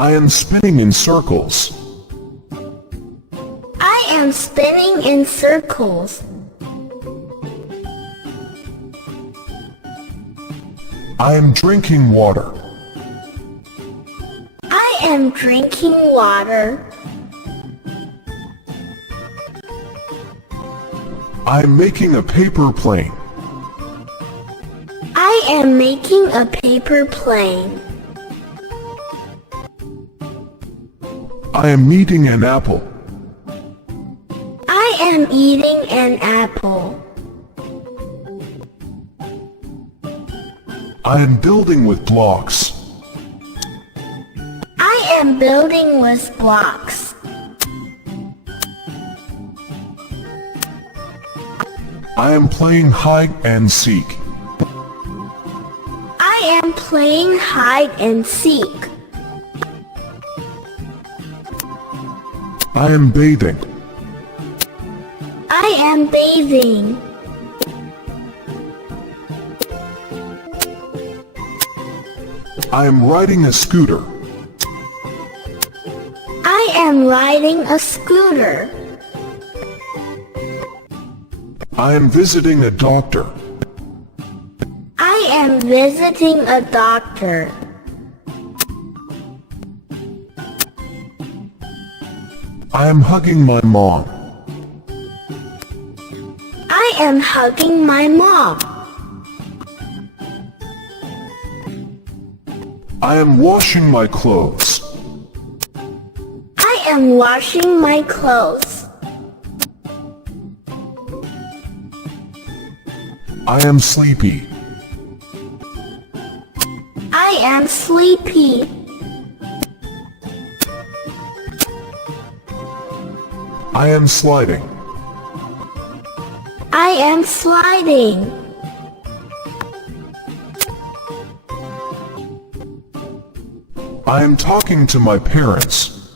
I am spinning in circles. I am spinning in circles. I am drinking water. I am drinking water. I am making a paper plane. I am making a paper plane. I am eating an apple. I am eating an apple. I am building with blocks. I am building with blocks. I am playing hide and seek. I am playing hide and seek. I am bathing. I am bathing. I am riding a scooter. I am riding a scooter. I am visiting a doctor. I am visiting a doctor. I am hugging my mom. I am hugging my mom. I am washing my clothes. I am washing my clothes. I am sleepy. I am sleepy. I am sliding. I am sliding. I am talking to my parents.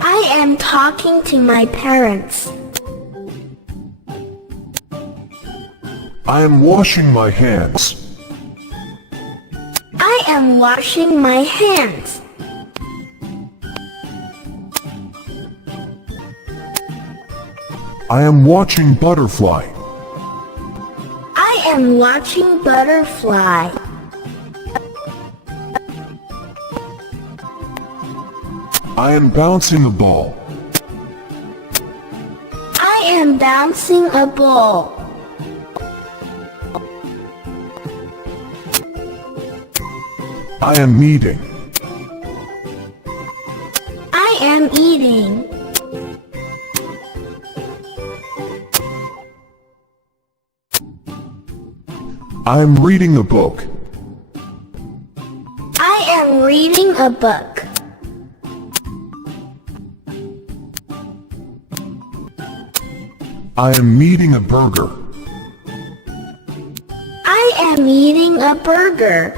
I am talking to my parents. I am washing my hands. I am washing my hands. I am watching butterfly. I am watching butterfly. I am bouncing a ball. I am bouncing a ball. I am eating. I am eating. I am reading a book. I am reading a book. I am eating a burger. I am eating a burger.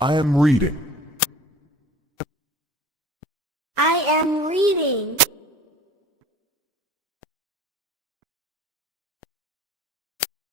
I am reading.